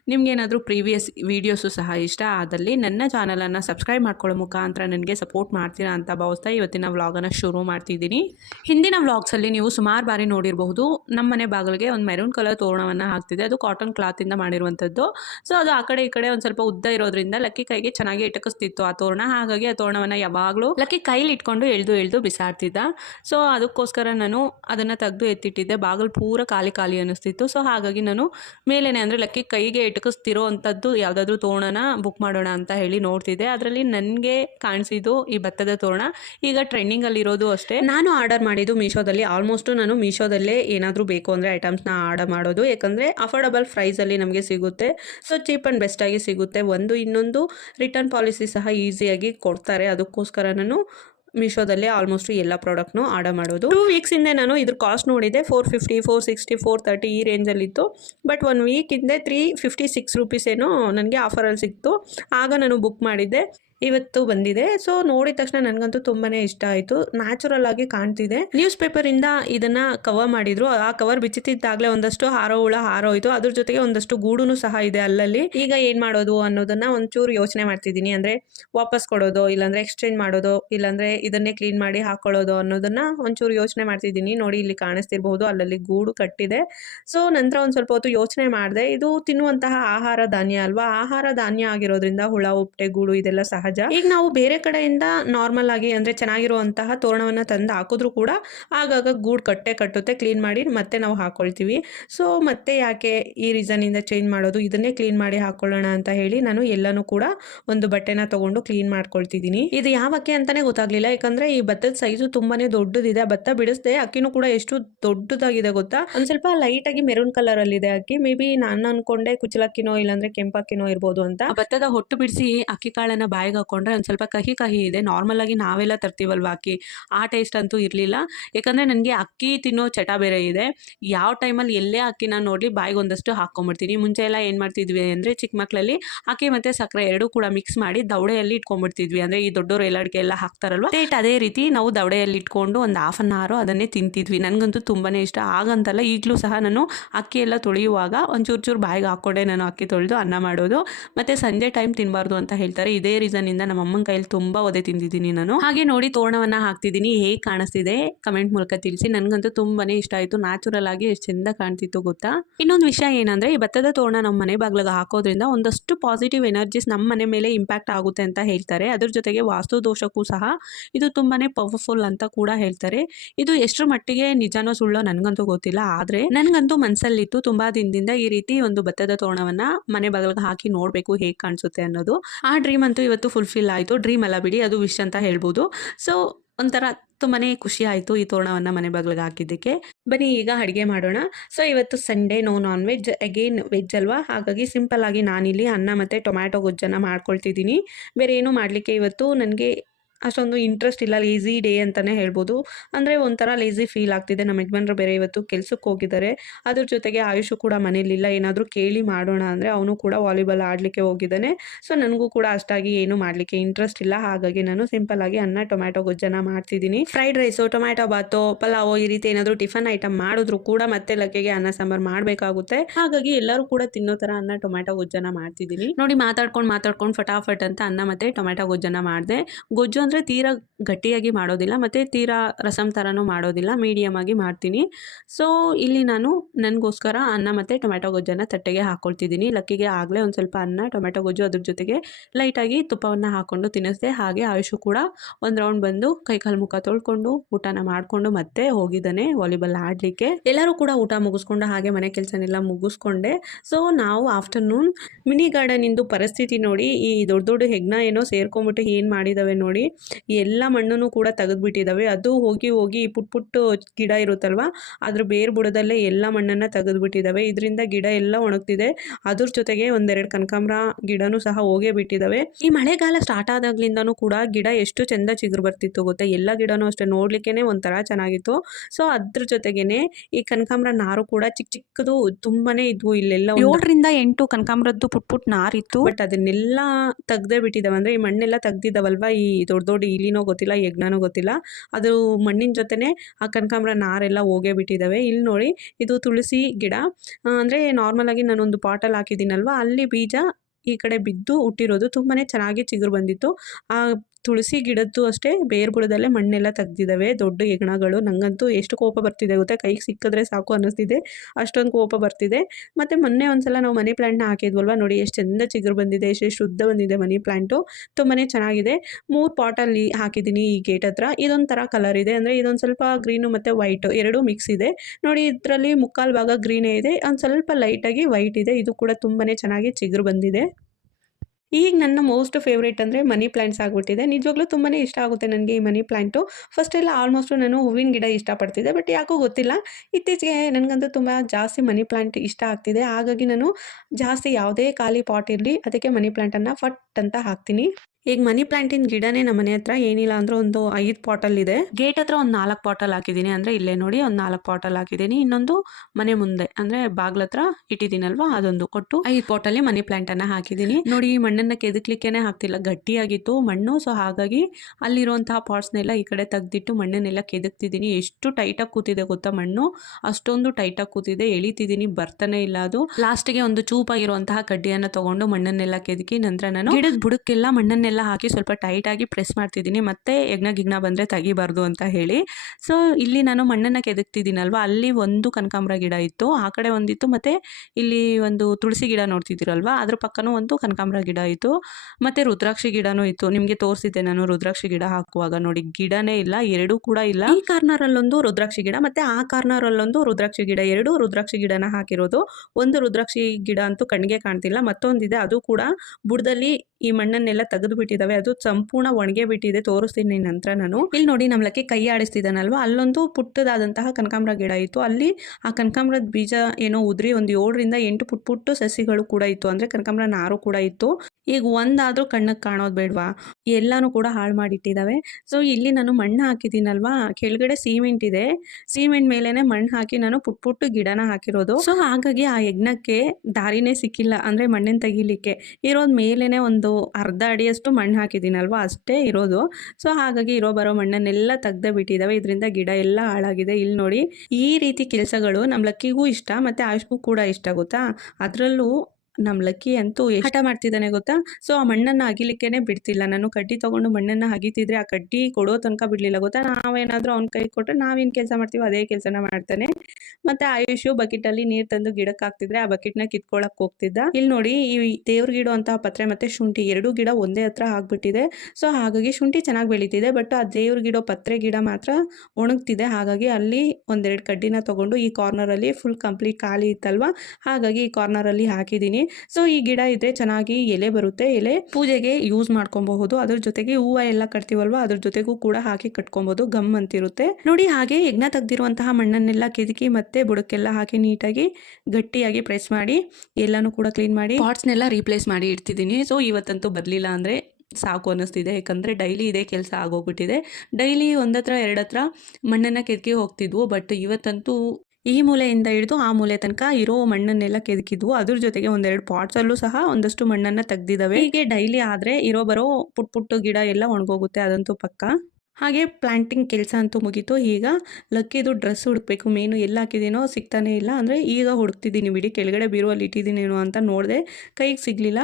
S1: ನಿಮಗೇನಾದರೂ ಪ್ರೀವಿಯಸ್ ವೀಡಿಯೋಸು ಸಹ ಇಷ್ಟ ಆದಲ್ಲಿ ನನ್ನ ಚಾನಲನ್ನು ಸಬ್ಸ್ಕ್ರೈಬ್ ಮಾಡ್ಕೊಳ್ಳೋ ಮುಖಾಂತರ ನನಗೆ ಸಪೋರ್ಟ್ ಮಾಡ್ತೀರಾ ಅಂತ ಭಾವಿಸ್ತಾ ಇವತ್ತಿನ ವ್ಲಾಗನ್ನು ಶುರು ಮಾಡ್ತಿದ್ದೀನಿ. ಹಿಂದಿನ ವ್ಲಾಗ್ಸಲ್ಲಿ ನೀವು ಸುಮಾರು ಬಾರಿ ನೋಡಿರಬಹುದು ನಮ್ಮ ಮನೆ ಬಾಗಿಲಿಗೆ ಒಂದು ಮೆರೂನ್ ಕಲರ್ ತೋರಣವನ್ನು ಹಾಕ್ತಿದೆ. ಅದು ಕಾಟನ್ ಕ್ಲಾತಿಂದ ಮಾಡಿರುವಂಥದ್ದು. ಸೊ, ಅದು ಆ ಕಡೆ ಈ ಕಡೆ ಒಂದು ಸ್ವಲ್ಪ ಉದ್ದ ಇರೋದ್ರಿಂದ ಲಕ್ಕಿ ಕೈಗೆ ಚೆನ್ನಾಗಿ ಇಟಕಿಸ್ತಿತ್ತು ಆ ತೋರಣ. ಹಾಗಾಗಿ ಆ ತೋರಣವನ್ನು ಯಾವಾಗಲೂ ಲಕ್ಕಿ ಕೈಲಿ ಇಟ್ಕೊಂಡು ಎಳ್ದು ಎಳ್ದು ಬಿಸಾಡ್ತಿದ್ದ. ಸೊ, ಅದಕ್ಕೋಸ್ಕರ ನಾನು ಅದನ್ನು ತೆಗೆದು ಎತ್ತಿಟ್ಟಿದ್ದೆ. ಬಾಗಿಲು ಪೂರ ಖಾಲಿ ಖಾಲಿ ಅನ್ನಿಸ್ತಿತ್ತು. ಸೊ, ಹಾಗಾಗಿ ನಾನು ಮೇಲೇನೆ ಅಂದರೆ ಲಕ್ಕಿ ಕೈಗೆ ಇಟ್ಕಿಸ್ತಿರೋ ಅಂಥದ್ದು ಯಾವುದಾದ್ರೂ ತೋರಣನ ಬುಕ್ ಮಾಡೋಣ ಅಂತ ಹೇಳಿ ನೋಡ್ತಿದ್ದೆ. ಅದರಲ್ಲಿ ನನಗೆ ಕಾಣಿಸಿದ್ದು ಈ ಭತ್ತದ ತೋರಣ. ಈಗ ಟ್ರೆಂಡಿಂಗಲ್ಲಿರೋದು ಅಷ್ಟೇ. ನಾನು ಆರ್ಡರ್ ಮಾಡಿದ್ದು ಮೀಶೋದಲ್ಲಿ. ಆಲ್ಮೋಸ್ಟು ನಾನು ಮೀಶೋದಲ್ಲೇ ಏನಾದರೂ ಬೇಕು ಅಂದರೆ ಐಟಮ್ಸ್ನ ಆರ್ಡರ್ ಮಾಡೋದು. ಯಾಕಂದರೆ ಅಫೋರ್ಡಬಲ್ ಪ್ರೈಸಲ್ಲಿ ನಮಗೆ ಸಿಗುತ್ತೆ. ಸೊ ಚೀಪ್ ಆ್ಯಂಡ್ ಬೆಸ್ಟಾಗಿ ಸಿಗುತ್ತೆ. ಒಂದು ಇನ್ನೊಂದು ರಿಟರ್ನ್ ಪಾಲಿಸಿ ಸಹ ಈಸಿಯಾಗಿ ಕೊಡ್ತಾರೆ. ಅದಕ್ಕೋಸ್ಕರ ನಾನು ಮೀಶೋದಲ್ಲಿ ಆಲ್ಮೋಸ್ಟ್ ಎಲ್ಲ ಪ್ರಾಡಕ್ಟ್ನು ಆರ್ಡರ್ ಮಾಡೋದು. ಟೂ ವೀಕ್ಸ್ ಹಿಂದೆ ನಾನು ಇದ್ರ ಕಾಸ್ಟ್ ನೋಡಿದೆ four fifty four sixty four thirty ಈ ರೇಂಜಲ್ಲಿತ್ತು ಬಟ್ ಒನ್ ವೀಕ್ ಹಿಂದೆ ತ್ರೀ ಫಿಫ್ಟಿ ಸಿಕ್ಸ್ ರುಪೀಸ್ ಏನೋ ನನಗೆ ಆಫರಲ್ಲಿ ಸಿಕ್ತು. ಆಗ ನಾನು ಬುಕ್ ಮಾಡಿದ್ದೆ. ಇವತ್ತು ಬಂದಿದೆ. ಸೊ ನೋಡಿದ ತಕ್ಷಣ ನನಗಂತೂ ತುಂಬಾನೇ ಇಷ್ಟ ಆಯಿತು. ನ್ಯಾಚುರಲ್ ಆಗಿ ಕಾಣ್ತಿದೆ. ನ್ಯೂಸ್ ಪೇಪರ್ ಇಂದ ಇದನ್ನ ಕವರ್ ಮಾಡಿದ್ರು. ಆ ಕವರ್ ಬಿಚ್ಚುತ್ತಿದ್ದಾಗಲೇ ಒಂದಷ್ಟು ಹಾರೋ ಹುಳ ಹಾರೋಯ್ತು. ಅದ್ರ ಜೊತೆಗೆ ಒಂದಷ್ಟು ಗೂಡುನು ಸಹ ಇದೆ ಅಲ್ಲಲ್ಲಿ. ಈಗ ಏನು ಮಾಡೋದು ಅನ್ನೋದನ್ನ ಒಂಚೂರು ಯೋಚನೆ ಮಾಡ್ತಿದ್ದೀನಿ. ಅಂದ್ರೆ ವಾಪಸ್ ಕೊಡೋದು, ಇಲ್ಲಾಂದ್ರೆ ಎಕ್ಸ್ಚೇಂಜ್ ಮಾಡೋದು, ಇಲ್ಲಾಂದ್ರೆ ಇದನ್ನೇ ಕ್ಲೀನ್ ಮಾಡಿ ಹಾಕೊಳ್ಳೋದು ಅನ್ನೋದನ್ನ ಒಂಚೂರು ಯೋಚನೆ ಮಾಡ್ತಿದ್ದೀನಿ. ನೋಡಿ, ಇಲ್ಲಿ ಕಾಣಿಸ್ತಿರ್ಬಹುದು. ಅಲ್ಲಲ್ಲಿ ಗೂಡು ಕಟ್ಟಿದೆ. ಸೊ ನಂತರ ಒಂದು ಸ್ವಲ್ಪ ಹೊತ್ತು ಯೋಚನೆ ಮಾಡಿದೆ. ಇದು ತಿನ್ನುವಂತಹ ಆಹಾರ ಧಾನ್ಯ ಅಲ್ವಾ? ಆಹಾರ ಧಾನ್ಯ ಆಗಿರೋದ್ರಿಂದ ಹುಳ ಉಪ್ಪೆ ಗೂಡು ಇದೆಲ್ಲ ಸಹಜ ಈಗ ನಾವು ಬೇರೆ ಕಡೆಯಿಂದ ನಾರ್ಮಲ್ ಆಗಿ ಅಂದ್ರೆ ಚೆನ್ನಾಗಿರುವಂತಹ ತೋರಣವನ್ನ ತಂದು ಹಾಕಿದ್ರು ಕೂಡ ಆಗಾಗ ಗೂಡು ಕಟ್ಟೆ ಕಟ್ಟುತ್ತೆ ಕ್ಲೀನ್ ಮಾಡಿ ಮತ್ತೆ ನಾವು ಹಾಕೊಳ್ತೀವಿ. ಸೊ ಮತ್ತೆ ಯಾಕೆ ಈ ರೀಸನ್ ಇಂದ ಚೇಂಜ್ ಮಾಡೋದು? ಇದನ್ನೇ ಕ್ಲೀನ್ ಮಾಡಿ ಹಾಕೊಳ್ಳೋಣ ಅಂತ ಹೇಳಿ ನಾನು ಎಲ್ಲನೂ ಕೂಡ ಒಂದು ಬಟ್ಟೆನ ತಗೊಂಡು ಕ್ಲೀನ್ ಮಾಡ್ಕೊಳ್ತಿದ್ದೀನಿ. ಇದು ಯಾವಕ್ಕೆ ಅಂತಾನೆ ಗೊತ್ತಾಗ್ಲಿಲ್ಲ. ಯಾಕಂದ್ರೆ ಈ ಭತ್ತದ ಸೈಜು ತುಂಬಾನೇ ದೊಡ್ಡದಿದೆ. ಭತ್ತ ಬಿಡಿಸ್ದೆ ಅಕ್ಕಿನೂ ಕೂಡ ಎಷ್ಟು ದೊಡ್ಡದಾಗಿದೆ ಗೊತ್ತಾ? ಒಂದ್ ಸ್ವಲ್ಪ ಲೈಟ್ ಆಗಿ ಮೆರೂನ್ ಕಲರ್ ಅಲ್ಲಿ ಇದೆ ಅಕ್ಕಿ. ಮೇ ಬಿ ನಾನು ಅನ್ಕೊಂಡೆ ಕುಚಲಕ್ಕಿನೋ ಇಲ್ಲಾಂದ್ರೆ ಕೆಂಪಕ್ಕಿನೋ ಇರ್ಬೋದು ಅಂತ. ಭತ್ತದ ಹೊಟ್ಟು ಬಿಡಿಸಿ ಅಕ್ಕಿ ಕಾಳನ್ನ ಬಾಯಿಗೆ ಹಾಕೊಂಡ್ರೆ ಒಂದು ಸ್ವಲ್ಪ ಕಹಿ ಕಹಿ ಇದೆ. ನಾರ್ಮಲಾಗಿ ನಾವೆಲ್ಲ ತರ್ತೀವಲ್ವ ಅಕ್ಕಿ? ಆ ಟೇಸ್ಟ್ ಅಂತೂ ಇರಲಿಲ್ಲ. ಯಾಕಂದರೆ ನನಗೆ ಅಕ್ಕಿ ತಿನ್ನೋ ಚಟ ಬೇರೆ ಇದೆ. ಯಾವ ಟೈಮಲ್ಲಿ ಎಲ್ಲೇ ಅಕ್ಕಿನ ನೋಡಲಿ ಬಾಯಿಗೆ ಒಂದಷ್ಟು ಹಾಕೊಂಡ್ಬಿಡ್ತೀನಿ ಮುಂಚೆ ಎಲ್ಲ ಏನು ಮಾಡ್ತಿದ್ವಿ ಅಂದರೆ ಚಿಕ್ಕ ಮಕ್ಕಳಲ್ಲಿ ಅಕ್ಕಿ ಮತ್ತು ಸಕ್ಕರೆ ಎರಡೂ ಕೂಡ ಮಿಕ್ಸ್ ಮಾಡಿ ದವಡೆಯಲ್ಲಿ ಇಟ್ಕೊಂಡ್ಬಿಡ್ತಿದ್ವಿ. ಅಂದರೆ ಈ ದೊಡ್ಡವರು ಎಲ್ಲ ಅಡುಗೆ ಎಲ್ಲ ಹಾಕ್ತಾರಲ್ವ? ಡೇಟ್ ಅದೇ ರೀತಿ ನಾವು ದವಡೆಯಲ್ಲಿ ಇಟ್ಕೊಂಡು ಒಂದು ಹಾಫ್ ಅನ್ ಅವರು ಅದನ್ನೇ ತಿಂತಿದ್ವಿ. ನನಗಂತೂ ತುಂಬಾನೇ ಇಷ್ಟ. ಆಗಂತಲ್ಲ ಈಗಲೂ ಸಹ ನಾನು ಅಕ್ಕಿ ಎಲ್ಲ ತೊಳೆಯುವಾಗ ಒಂದು ಚೂರು ಬಾಯಿಗೆ ಹಾಕ್ಕೊಂಡೆ ನಾನು ಅಕ್ಕಿ ತೊಳೆದು ಅನ್ನ ಮಾಡೋದು. ಮತ್ತು ಸಂಜೆ ಟೈಮ್ ತಿನ್ನಬಾರ್ದು ಅಂತ ಹೇಳ್ತಾರೆ. ಇದೇ ರೀಸನಿಂದ ನಮ್ಮ ಅಮ್ಮನ ಕೈಯಲ್ಲಿ ತುಂಬಾ ಒದೆ ತಿಂದಿದ್ದೀನಿ ನಾನು. ಹಾಗೆ ನೋಡಿ ತೋರಣವನ್ನ ಹಾಕ್ತಿದ್ದೀನಿ. ಹೇಗೆ ಕಾಣಿಸ್ತಿದೆ? ಕಮೆಂಟ್ ಮೂಲಕ ತಿಳಿಸಿ. ನನಗಂತೂ ತುಂಬಾನೇ ಇಷ್ಟ ಆಯಿತು. ನ್ಯಾಚುರಲ್ ಆಗಿ ಎಷ್ಟು ಚಂದ ಕಾಣ್ತಿತ್ತು ಗೊತ್ತಾ? ಇನ್ನೊಂದು ವಿಷಯ ಏನಂದ್ರೆ, ಈ ಭತ್ತದ ತೋರಣ ನಮ್ಮ ಮನೆ ಬಾಗ್ಲಿಗೆ ಹಾಕೋದ್ರಿಂದ ಒಂದಷ್ಟು ಪಾಸಿಟಿವ್ ಎನರ್ಜೀಸ್ ನಮ್ಮ ಮನೆ ಮೇಲೆ ಇಂಪ್ಯಾಕ್ಟ್ ಆಗುತ್ತೆ ಅಂತ ಹೇಳ್ತಾರೆ. ಅದ್ರ ಜೊತೆಗೆ ವಾಸ್ತು ದೋಷಕ್ಕೂ ಸಹ ಇದು ತುಂಬಾನೇ ಪವರ್ಫುಲ್ ಅಂತ ಕೂಡ ಹೇಳ್ತಾರೆ. ಇದು ಎಷ್ಟರ ಮಟ್ಟಿಗೆ ನಿಜಾನೋ ಸುಳ್ಳೋ ನನಗಂತೂ ಗೊತ್ತಿಲ್ಲ. ಆದ್ರೆ ನನಗಂತೂ ಮನಸ್ಸಲ್ಲಿತ್ತು ತುಂಬಾ ದಿನದಿಂದ ಈ ರೀತಿ ಒಂದು ಭತ್ತದ ತೋರಣವನ್ನ ಮನೆ ಬಾಗಿಲಿಗೆ ಹಾಕಿ ನೋಡಬೇಕು ಹೇಗೆ ಕಾಣಿಸುತ್ತೆ ಅನ್ನೋದು. ಆ ಡ್ರೀಮ್ ಅಂತೂ ಇವತ್ತು ಫುಲ್ಫಿಲ್ ಆಯಿತು ಡ್ರೀಮ್ ಎಲ್ಲ ಬಿಡಿ, ಅದು ವಿಶ್ ಅಂತ ಹೇಳ್ಬೋದು. ಸೊ ಒಂಥರ ತುಂಬಾ ಖುಷಿ ಆಯಿತು ಈ ತೋರಣವನ್ನು ಮನೆ ಬಾಗಿಲಿಗೆ ಹಾಕಿದ್ದಕ್ಕೆ. ಬನ್ನಿ, ಈಗ ಅಡುಗೆ ಮಾಡೋಣ. ಸೊ ಇವತ್ತು Sunday no non veg again veg ಅಲ್ವಾ? ಹಾಗಾಗಿ ಸಿಂಪಲ್ ಆಗಿ ನಾನಿಲ್ಲಿ ಅನ್ನ ಮತ್ತು ಟೊಮ್ಯಾಟೊ ಗೊಜ್ಜನ್ನು ಮಾಡ್ಕೊಳ್ತಿದ್ದೀನಿ. ಬೇರೆ ಏನು ಮಾಡಲಿಕ್ಕೆ ಇವತ್ತು ನನಗೆ ಅಷ್ಟೊಂದು ಇಂಟ್ರೆಸ್ಟ್ ಇಲ್ಲ ಲೇಝಿ ಡೇ ಅಂತಲೇ ಹೇಳ್ಬೋದು. ಅಂದರೆ ಒಂಥರ ಲೇಝಿ ಫೀಲ್ ಆಗ್ತಿದೆ. ನಮ್ಮ ಯಜಮಾನ್ರು ಬೇರೆ ಇವತ್ತು ಕೆಲ್ಸಕ್ಕೆ ಹೋಗಿದ್ದಾರೆ. ಅದ್ರ ಜೊತೆಗೆ ಆಯುಷು ಕೂಡ ಮನೇಲಿಲ್ಲ. ಏನಾದರೂ ಕೇಳಿ ಮಾಡೋಣ ಅಂದರೆ ಅವನು ಕೂಡ ವಾಲಿಬಾಲ್ ಆಡಲಿಕ್ಕೆ ಹೋಗಿದ್ದಾನೆ. ಸೊ ನನಗೂ ಕೂಡ ಅಷ್ಟಾಗಿ ಏನು ಮಾಡಲಿಕ್ಕೆ ಇಂಟ್ರೆಸ್ಟ್ ಇಲ್ಲ. ಹಾಗಾಗಿ ನಾನು ಸಿಂಪಲ್ ಆಗಿ ಅನ್ನ, ಟೊಮ್ಯಾಟೊ ಗೊಜ್ಜನ ಮಾಡ್ತಿದ್ದೀನಿ. Fried rice tomato bath, pulao ಈ ರೀತಿ ಏನಾದರೂ ಟಿಫನ್ ಐಟಮ್ ಮಾಡಿದ್ರು ಕೂಡ ಮತ್ತೆ ಲಕ್ಕೆಗೆ ಅನ್ನ, ಸಾಂಬಾರು ಮಾಡಬೇಕಾಗುತ್ತೆ. ಹಾಗಾಗಿ ಎಲ್ಲರೂ ಕೂಡ ತಿನ್ನೋ ಥರ ಅನ್ನ, ಟೊಮ್ಯಾಟೊ ಗೊಜ್ಜನ ಮಾಡ್ತಿದ್ದೀನಿ. ನೋಡಿ, ಮಾತಾಡ್ಕೊಂಡು ಮಾತಾಡ್ಕೊಂಡು ಫಟಾಫಟ್ ಅಂತ ಅನ್ನ ಮತ್ತೆ ಟೊಮ್ಯಾಟೊ ಗೊಜ್ಜನ ಮಾಡಿದೆ. ಗೊಜ್ಜು ಅಂದರೆ ತೀರಾ ಗಟ್ಟಿಯಾಗಿ ಮಾಡೋದಿಲ್ಲ, ಮತ್ತು ತೀರಾ ರಸಮ್ ಥರನೂ ಮಾಡೋದಿಲ್ಲ ಮೀಡಿಯಮ್ ಆಗಿ ಮಾಡ್ತೀನಿ. ಸೊ ಇಲ್ಲಿ ನಾನು ನನಗೋಸ್ಕರ ಅನ್ನ ಮತ್ತು ಟೊಮ್ಯಾಟೊ ಗೊಜ್ಜನ್ನು ತಟ್ಟೆಗೆ ಹಾಕ್ಕೊಳ್ತಿದ್ದೀನಿ ಲಕ್ಕಿಗೆ ಆಗಲೇ ಒಂದು ಸ್ವಲ್ಪ ಅನ್ನ, ಟೊಮ್ಯಾಟೊ ಗೊಜ್ಜು ಅದ್ರ ಜೊತೆಗೆ ಲೈಟಾಗಿ ತುಪ್ಪವನ್ನು ಹಾಕ್ಕೊಂಡು ತಿನ್ನಿಸ್ದೆ. ಹಾಗೆ ಆಯುಷು ಕೂಡ ಒಂದು ರೌಂಡ್ ಬಂದು ಕೈಕಾಲು ಮುಖ ತೊಳ್ಕೊಂಡು ಊಟನ ಮಾಡಿಕೊಂಡು ಮತ್ತೆ ಹೋಗಿದ್ದಾನೆ ವಾಲಿಬಾಲ್ ಆಡಲಿಕ್ಕೆ. ಎಲ್ಲರೂ ಕೂಡ ಊಟ ಮುಗಿಸ್ಕೊಂಡು ಹಾಗೆ ಮನೆ ಕೆಲಸನೆಲ್ಲ ಮುಗಿಸ್ಕೊಂಡೆ. ಸೊ ನಾವು ಆಫ್ಟರ್ನೂನ್ ಮಿನಿ ಗಾರ್ಡನ್ ಇಂದು ಪರಿಸ್ಥಿತಿ ನೋಡಿ, ಈ ದೊಡ್ಡ ದೊಡ್ಡ ಹೆಗ್ನ ಏನೋ ಸೇರ್ಕೊಂಬಿಟ್ಟು ಏನು ಮಾಡಿದಾವೆ ನೋಡಿ ಎಲ್ಲ ಮಣ್ಣನ್ನು ಕೂಡ ತೆಗೆದುಬಿಟ್ಟಿದ್ದಾವೆ. ಅದು ಹೋಗಿ ಹೋಗಿ ಪುಟ್ ಪುಟ್ಟು ಗಿಡ ಇರುತ್ತಲ್ವ ಅದ್ರ ಬೇರು ಬುಡದಲ್ಲೇ ಎಲ್ಲ ಮಣ್ಣನ್ನು ತೆಗೆದುಬಿಟ್ಟಿದ್ದಾವೆ. ಇದರಿಂದ ಗಿಡ ಎಲ್ಲ ಒಣಗ್ತಿದೆ. ಅದ್ರ ಜೊತೆಗೆ ಒಂದೆರಡು ಕನಕಾಂಬ್ರ ಗಿಡನೂ ಸಹ ಹೋಗೇ ಬಿಟ್ಟಿದ್ದಾವೆ. ಈ ಮಳೆಗಾಲ ಸ್ಟಾರ್ಟ್ ಆದಾಗ್ಲಿಂದನೂ ಕೂಡ ಗಿಡ ಎಷ್ಟು ಚೆಂದ ಚಿಗುರು ಬರ್ತಿತ್ತು ಗೊತ್ತಾ? ಎಲ್ಲ ಗಿಡನೂ ಅಷ್ಟೇ ನೋಡ್ಲಿಕ್ಕೇನೆ ಒಂಥರ ಚೆನ್ನಾಗಿತ್ತು. ಸೊ ಅದ್ರ ಜೊತೆಗೇನೆ ಈ ಕನಕಾಂಬ್ರ ನಾರು ಕೂಡ ಚಿಕ್ಕ ಚಿಕ್ಕದು ತುಂಬಾನೇ ಇದ್ವು ಇಲ್ಲೆಲ್ಲ ಏಳರಿಂದ ಎಂಟು ಕನಕಾಂಬ್ರದ್ದು ಪುಟ್ ಪುಟ್ ನಾರಿತ್ತು. ಬಟ್ ಅದನ್ನೆಲ್ಲ ತೆಗ್ದೇ ಬಿಟ್ಟಿದ್ದಾವೆ. ಅಂದ್ರೆ ಈ ಮಣ್ಣೆಲ್ಲ ತೆಗ್ದಿದ್ದಾವಲ್ವಾ? ಈ ದೊಡ್ಡ ದೊಡ್ಡ ಇಲಿನೋ ಗೊತ್ತಿಲ್ಲ, ಯಜ್ಞನೋ ಗೊತ್ತಿಲ್ಲ. ಅದು ಮಣ್ಣಿನ ಜೊತೆನೆ ಆ ಕನಕಾಂಬರ ನಾರೆಲ್ಲ ಹೋಗೇ ಬಿಟ್ಟಿದ್ದಾವೆ ಇಲ್ಲಿ ನೋಡಿ, ಇದು ತುಳಸಿ ಗಿಡ. ಅಂದರೆ ಅಂದ್ರೆ ನಾರ್ಮಲ್ ಆಗಿ ನಾನೊಂದು ಪಾಟಲ್ಲಿ ಹಾಕಿದ್ದೀನಲ್ವ? ಅಲ್ಲಿ ಬೀಜ ಈ ಕಡೆ ಬಿದ್ದು ಹುಟ್ಟಿರೋದು. ತುಂಬಾನೇ ಚೆನ್ನಾಗಿ ಚಿಗುರು ಬಂದಿತ್ತು. ಆ ತುಳಸಿ ಗಿಡದ್ದು ಅಷ್ಟೇ, ಬೇರು ಬುಡದಲ್ಲೇ ಮಣ್ಣೆಲ್ಲ ತೆಗ್ದಿದ್ದಾವೆ ದೊಡ್ಡ ಹೆಗ್ಣಗಳು. ನನಗಂತೂ ಎಷ್ಟು ಕೋಪ ಬರ್ತಿದೆ ಗೊತ್ತಾ? ಕೈಗೆ ಸಿಕ್ಕಿದ್ರೆ ಸಾಕು ಅನ್ನಿಸ್ತಿದೆ ಅಷ್ಟೊಂದು ಕೋಪ ಬರ್ತಿದೆ. ಮತ್ತು ಮೊನ್ನೆ ಒಂದ್ಸಲ ನಾವು ಮನಿ ಪ್ಲ್ಯಾಂಟ್ನ ಹಾಕಿದ್ವಲ್ವ? ನೋಡಿ, ಎಷ್ಟು ಚೆಂದ ಚಿಗುರು ಬಂದಿದೆ, ಎಷ್ಟು ಶುದ್ಧ ಬಂದಿದೆ ಮನಿ ಪ್ಲ್ಯಾಂಟು ತುಂಬಾ ಚೆನ್ನಾಗಿದೆ. ಮೂರು ಪಾಟಲ್ಲಿ ಹಾಕಿದ್ದೀನಿ ಈ ಗೇಟ್ ಹತ್ರ. ಇದೊಂಥರ ಕಲರ್ ಇದೆ. ಅಂದರೆ ಇದೊಂದು ಸ್ವಲ್ಪ ಗ್ರೀನು ಮತ್ತು ವೈಟು ಎರಡೂ ಮಿಕ್ಸ್ ಇದೆ. ನೋಡಿ, ಇದರಲ್ಲಿ ಮುಕ್ಕಾಲು ಭಾಗ ಗ್ರೀನೇ ಇದೆ. ಒಂದು ಸ್ವಲ್ಪ ಲೈಟಾಗಿ ವೈಟ್ ಇದೆ. ಇದು ಕೂಡ ತುಂಬಾ ಚೆನ್ನಾಗಿ ಚಿಗುರು ಬಂದಿದೆ. ಈಗ ನನ್ನ ಮೋಸ್ಟ್ ಫೇವ್ರೇಟ್ ಅಂದರೆ ಮನಿ ಪ್ಲ್ಯಾಂಟ್ಸ್ ಆಗಿಬಿಟ್ಟಿದೆ. ನಿಜವಾಗ್ಲೂ ತುಂಬಾ ಇಷ್ಟ ಆಗುತ್ತೆ ನನಗೆ ಈ ಮನಿ ಪ್ಲ್ಯಾಂಟು ಫಸ್ಟೆಲ್ಲ ಆಲ್ಮೋಸ್ಟು ನಾನು ಹೂವಿನ ಗಿಡ ಇಷ್ಟಪಡ್ತಿದ್ದೆ ಬಟ್ ಯಾಕೋ ಗೊತ್ತಿಲ್ಲ. ಇತ್ತೀಚೆಗೆ ನನಗಂತೂ ತುಂಬ ಜಾಸ್ತಿ ಮನಿ ಪ್ಲ್ಯಾಂಟ್ ಇಷ್ಟ ಆಗ್ತಿದೆ. ಹಾಗಾಗಿ ನಾನು ಜಾಸ್ತಿ ಯಾವುದೇ ಖಾಲಿ ಪಾಟ್ ಇರಲಿ, ಅದಕ್ಕೆ ಮನಿ ಪ್ಲ್ಯಾಂಟನ್ನು ಫಟ್ ಅಂತ ಹಾಕ್ತೀನಿ. ಈಗ ಮನಿ ಪ್ಲಾಂಟಿನ ಗಿಡನೇ ನಮ್ಮ ಮನೆ ಹತ್ರ ಏನಿಲ್ಲ ಅಂದ್ರೆ ಒಂದು ಐದು ಇದೆ. ಗೇಟ್ ಹತ್ರ ಒಂದು ನಾಲ್ಕು ಪಾಟಲ್ ಹಾಕಿದ್ದೀನಿ ಅಂದ್ರೆ ಇಲ್ಲೇ ನೋಡಿ ಒಂದು ನಾಲ್ಕು ಪಾಟಲ್ ಹಾಕಿದ್ದೀನಿ ಇನ್ನೊಂದು ಮನೆ ಮುಂದೆ ಅಂದ್ರೆ ಬಾಗ್ಲ ಹತ್ರ ಇಟ್ಟಿದ್ದೀನಲ್ವಾ ಅದೊಂದು ಕೊಟ್ಟು ಐದು ಪಾಟಲ್ಲಿ ಮನಿ ಪ್ಲಾಂಟ್ ಅನ್ನ ಹಾಕಿದ್ದೀನಿ ನೋಡಿ ಈ ಮಣ್ಣನ್ನು ಕೆದಕ್ಲಿಕ್ಕೇನೆ ಹಾಕ್ತಿಲ್ಲ, ಗಟ್ಟಿಯಾಗಿತ್ತು ಮಣ್ಣು ಸೊ ಹಾಗಾಗಿ ಅಲ್ಲಿರುವಂತಹ ಪಾಟ್ಸ್ನೆಲ್ಲ ಈ ಕಡೆ ತೆಗ್ದಿಟ್ಟು ಮಣ್ಣನ್ನೆಲ್ಲ ಕೆದಕ್ತಿದ್ದೀನಿ ಎಷ್ಟು ಟೈಟಾಗಿ ಕೂತಿದೆ ಗೊತ್ತಾ ಮಣ್ಣು? ಅಷ್ಟೊಂದು ಟೈಟಾಗಿ ಕೂತಿದೆ ಎಳಿತಿದ್ದೀನಿ ಬರ್ತಾನೆ ಇಲ್ಲ ಅದು. ಲಾಸ್ಟಿಗೆ ಒಂದು ಚೂಪಾಗಿರುವಂತಹ ಕಡ್ಡಿಯನ್ನು ತಗೊಂಡು ಮಣ್ಣನ್ನೆಲ್ಲ ಕೆದಕಿ ನಂತರ ನಾನು ಗಿಡದ ಬುಡಕ್ಕೆಲ್ಲ ಮಣ್ಣನ್ನೆಲ್ಲ ಹಾಕಿ ಸ್ವಲ್ಪ ಟೈಟಾಗಿ ಪ್ರೆಸ್ ಮಾಡ್ತಿದ್ದೀನಿ. ಮತ್ತು ಎಗ್ನ ಗಿಗ್ನ ಬಂದರೆ ತೆಗಿಬಾರ್ದು ಅಂತ ಹೇಳಿ. ಸೊ ಇಲ್ಲಿ ನಾನು ಮಣ್ಣನ್ನು ಕೆದಕ್ತಿದ್ದೀನಲ್ವ? ಅಲ್ಲಿ ಒಂದು ಕನಕಾಂಬರ ಗಿಡ ಇತ್ತು. ಆ ಕಡೆ ಒಂದಿತ್ತು. ಮತ್ತು ಇಲ್ಲಿ ಒಂದು ತುಳಸಿ ಗಿಡ ನೋಡ್ತಿದ್ದೀರಲ್ವ? ಅದ್ರ ಪಕ್ಕನೂ ಒಂದು ಕನಕಾಂಬರ ಗಿಡ ಇತ್ತು. ಮತ್ತು ರುದ್ರಾಕ್ಷಿ ಗಿಡನೂ ಇತ್ತು. ನಿಮಗೆ ತೋರಿಸಿದ್ದೆ ನಾನು ರುದ್ರಾಕ್ಷಿ ಗಿಡ ಹಾಕುವಾಗ ನೋಡಿ. ಗಿಡನೇ ಇಲ್ಲ, ಎರಡೂ ಕೂಡ ಇಲ್ಲ. ಈ ಕಾರ್ನರಲ್ಲೊಂದು ರುದ್ರಾಕ್ಷಿ ಗಿಡ, ಮತ್ತು ಆ ಕಾರ್ನರಲ್ಲೊಂದು ರುದ್ರಾಕ್ಷಿ ಗಿಡ, ಎರಡು ರುದ್ರಾಕ್ಷಿ ಗಿಡನ ಹಾಕಿರೋದು. ಒಂದು ರುದ್ರಾಕ್ಷಿ ಗಿಡ ಅಂತೂ ಕಣ್ಣಿಗೆ ಕಾಣ್ತಿಲ್ಲ. ಮತ್ತೊಂದಿದೆ. ಅದು ಕೂಡ ಬುಡದಲ್ಲಿ ಈ ಮಣ್ಣನ್ನೆಲ್ಲ ತೆಗೆದು ಬಿಟ್ಟಿದ್ದಾವೆ. ಅದು ಸಂಪೂರ್ಣ ಒಣಗೆ ಬಿಟ್ಟಿದೆ. ತೋರಿಸ್ತೀನಿ ನಂತರ ನಾನು. ಇಲ್ಲಿ ನೋಡಿ ನಮ್ಲಕ್ಕೆ ಕೈ ಆಡಿಸ್ತಿದ್ದಾನಲ್ವಾ? ಅಲ್ಲೊಂದು ಪುಟ್ಟದಾದಂತಹ ಕನಕಾಂಬರ ಗಿಡ ಇತ್ತು. ಅಲ್ಲಿ ಆ ಕನಕಾಂಬರದ ಬೀಜ ಏನೋ ಉದ್ರಿ ಒಂದು ಏಳರಿಂದ ಎಂಟು ಪುಟ್ ಪುಟ್ಟು ಸಸಿಗಳು ಕೂಡ ಇತ್ತು. ಅಂದ್ರೆ ಕನಕಾಂಬರ ನಾರು ಕೂಡ ಇತ್ತು. ಈಗ ಒಂದಾದ್ರೂ ಕಣ್ಣಿಗೆ ಕಾಣೋದು ಬೇಡವಾ? ಎಲ್ಲಾನು ಕೂಡ ಹಾಳು ಮಾಡಿಟ್ಟಿದ್ದಾವೆ. ಸೊ ಇಲ್ಲಿ ನಾನು ಮಣ್ಣು ಹಾಕಿದ್ದೀನಲ್ವಾ? ಕೆಳಗಡೆ ಸಿಮೆಂಟ್ ಇದೆ. ಸಿಮೆಂಟ್ ಮೇಲೆನೆ ಮಣ್ಣು ಹಾಕಿ ನಾನು ಪುಟ್ ಪುಟ್ಟು ಗಿಡನ ಹಾಕಿರೋದು. ಸೊ ಹಾಗಾಗಿ ಆ ಯಜ್ಞಕ್ಕೆ ದಾರಿನೇ ಸಿಕ್ಕಿಲ್ಲ. ಅಂದ್ರೆ ಮಣ್ಣಿನ ತೆಗಿಲಿಕ್ಕೆ. ಇರೋದ್ ಮೇಲೆನೆ ಒಂದು ಅರ್ಧ ಅಡಿಯಷ್ಟು ಮಣ್ಣು ಹಾಕಿದ್ದೀನಲ್ವಾ? ಅಷ್ಟೇ ಇರೋದು. ಸೊ, ಹಾಗಾಗಿ ಇರೋ ಬರೋ ಮಣ್ಣನ್ನೆಲ್ಲ ತೆಗ್ದೇ ಬಿಟ್ಟಿದ್ದಾವೆ ಇದರಿಂದ ಗಿಡ ಎಲ್ಲ ಹಾಳಾಗಿದೆ. ಇಲ್ಲಿ ನೋಡಿ, ಈ ರೀತಿ ಕೆಲಸಗಳು ನಮ್ಮ ಲಕ್ಕಿಗೂ ಇಷ್ಟ, ಮತ್ತು ಆಯುಷ್ಗೂ ಕೂಡ ಇಷ್ಟ, ಗೊತ್ತಾ? ಅದರಲ್ಲೂ ನಮ್ಮ ಲಕ್ಕಿ ಅಂತೂ ಹಠ ಮಾಡ್ತಿದ್ದಾನೆ ಗೊತ್ತಾ? ಸೊ ಆ ಮಣ್ಣನ್ನು ಅಗಿಲಿಕ್ಕೇನೆ ಬಿಡ್ತಿಲ್ಲ. ನಾನು ಕಡ್ಡಿ ತೊಗೊಂಡು ಮಣ್ಣನ್ನು ಅಗಿತಿದ್ರೆ ಆ ಕಡ್ಡಿ ಕೊಡೋ ತನಕ ಬಿಡಲಿಲ್ಲ ಗೊತ್ತಾ? ನಾವೇನಾದರೂ ಅವ್ನ ಕೈ ಕೊಟ್ಟರೆ ನಾವೇನು ಕೆಲಸ ಮಾಡ್ತೀವಿ ಅದೇ ಕೆಲಸನ ಮಾಡ್ತಾನೆ. ಮತ್ತು ಆಯುಷು ಬಕೆಟಲ್ಲಿ ನೀರು ತಂದು ಗಿಡಕ್ಕೆ ಹಾಕ್ತಿದ್ರೆ ಆ ಬಕೆಟ್ನ ಕಿತ್ಕೊಳಕ್ಕೆ ಹೋಗ್ತಿದ್ದ. ಇಲ್ಲಿ ನೋಡಿ ಈ ದೇವ್ರಿಗೆ ಇಡುವಂತಹ ಪತ್ರೆ ಮತ್ತೆ ಶುಂಠಿ ಎರಡೂ ಗಿಡ ಒಂದೇ ಹತ್ರ ಆಗ್ಬಿಟ್ಟಿದೆ. ಸೊ ಹಾಗಾಗಿ ಶುಂಠಿ ಚೆನ್ನಾಗಿ ಬೆಳೀತಿದೆ ಬಟ್ ಆ ದೇವ್ರಿಗೆ ಇಡೋ ಪತ್ರೆ ಗಿಡ ಮಾತ್ರ ಒಣಗ್ತಿದೆ. ಹಾಗಾಗಿ ಅಲ್ಲಿ ಒಂದೆರಡು ಕಡ್ಡಿನ ತಗೊಂಡು ಈ ಕಾರ್ನರಲ್ಲಿ ಫುಲ್ ಕಂಪ್ಲೀಟ್ ಖಾಲಿ ಇತ್ತಲ್ವಾ? ಹಾಗಾಗಿ ಈ ಕಾರ್ನರಲ್ಲಿ ಹಾಕಿದ್ದೀನಿ ಸೊ ಈ ಗಿಡ ಇದ್ರೆ ಚೆನ್ನಾಗಿ ಎಲೆ ಬರುತ್ತೆ. ಎಲೆ ಪೂಜೆಗೆ ಯೂಸ್ ಮಾಡ್ಕೊಬಹುದು. ಅದ್ರ ಜೊತೆಗೆ ಹೂವ ಎಲ್ಲ ಕಟ್ತೀವಲ್ವಾ, ಅದ್ರ ಜೊತೆಗೂ ಕೂಡ ಹಾಕಿ ಕಟ್ಕೊಬಹುದು. ಗಮ್ ಅಂತಿರುತ್ತೆ. ನೋಡಿ ಹಾಗೆ ಯಜ್ಞ ತೆಗ್ದಿರುವಂತಹ ಮಣ್ಣನ್ನೆಲ್ಲ ಕೆದಕಿ ಮತ್ತೆ ಬುಡಕ್ಕೆಲ್ಲ ಹಾಕಿ ನೀಟಾಗಿ ಗಟ್ಟಿಯಾಗಿ ಪ್ರೆಸ್ ಮಾಡಿ, ಎಲ್ಲಾನು ಕೂಡ ಕ್ಲೀನ್ ಮಾಡಿ ಪಾಟ್ಸ್ನೆಲ್ಲ ರೀಪ್ಲೇಸ್ ಮಾಡಿ ಇಡ್ತಿದ್ದೀನಿ. ಸೊ ಇವತ್ತಂತೂ ಬರಲಿಲ್ಲ ಅಂದರೆ ಸಾಕು ಅನ್ನಿಸ್ತಿದೆ. ಯಾಕಂದರೆ ಡೈಲಿ ಇದೇ ಕೆಲಸ ಆಗೋಗ್ಬಿಟ್ಟಿದೆ. ಡೈಲಿ ಒಂದತ್ರ, ಎರಡತ್ರ ಮಣ್ಣನ್ನು ಕೆದಕಿ ಹೋಗ್ತಿದ್ವು. ಬಟ್ ಇವತ್ತಂತೂ ಈ ಮೂಲೆಯಿಂದ ಹಿಡಿದು ಆ ಮೂಲೆ ತನಕ ಇರೋ ಮಣ್ಣನ್ನೆಲ್ಲ ಕೆದಕಿದ್ವು. ಅದ್ರ ಜೊತೆಗೆ ಒಂದೆರಡು ಪಾಟ್ಸಲ್ಲೂ ಸಹ ಒಂದಷ್ಟು ಮಣ್ಣನ್ನು ತೆಗ್ದಿದ್ದಾವೆ ಹೀಗೆ ಡೈಲಿ ಆದರೆ ಇರೋ ಬರೋ ಪುಟ್ ಪುಟ್ಟು ಗಿಡ ಎಲ್ಲ ಒಣಗೋಗುತ್ತೆ. ಅದಂತೂ ಪಕ್ಕ. ಹಾಗೆ ಪ್ಲಾಂಟಿಂಗ್ ಕೆಲಸ ಅಂತೂ ಮುಗೀತು. ಈಗ ಲಕ್ಕಿದು ಡ್ರೆಸ್ ಹುಡುಕ್ಬೇಕು ಮೇನು ಎಲ್ಲ ಹಾಕಿದ್ದೀನೋ ಸಿಗ್ತಾನೆ ಇಲ್ಲ. ಅಂದರೆ ಈಗ ಹುಡುಕ್ತಿದ್ದೀನಿ ಬಿಡಿ. ಕೆಳಗಡೆ ಬೀರುವಲ್ಲಿ ಇಟ್ಟಿದ್ದೀನೇನೋ ಅಂತ ನೋಡಿದೆ. ಕೈಗೆ ಸಿಗಲಿಲ್ಲ.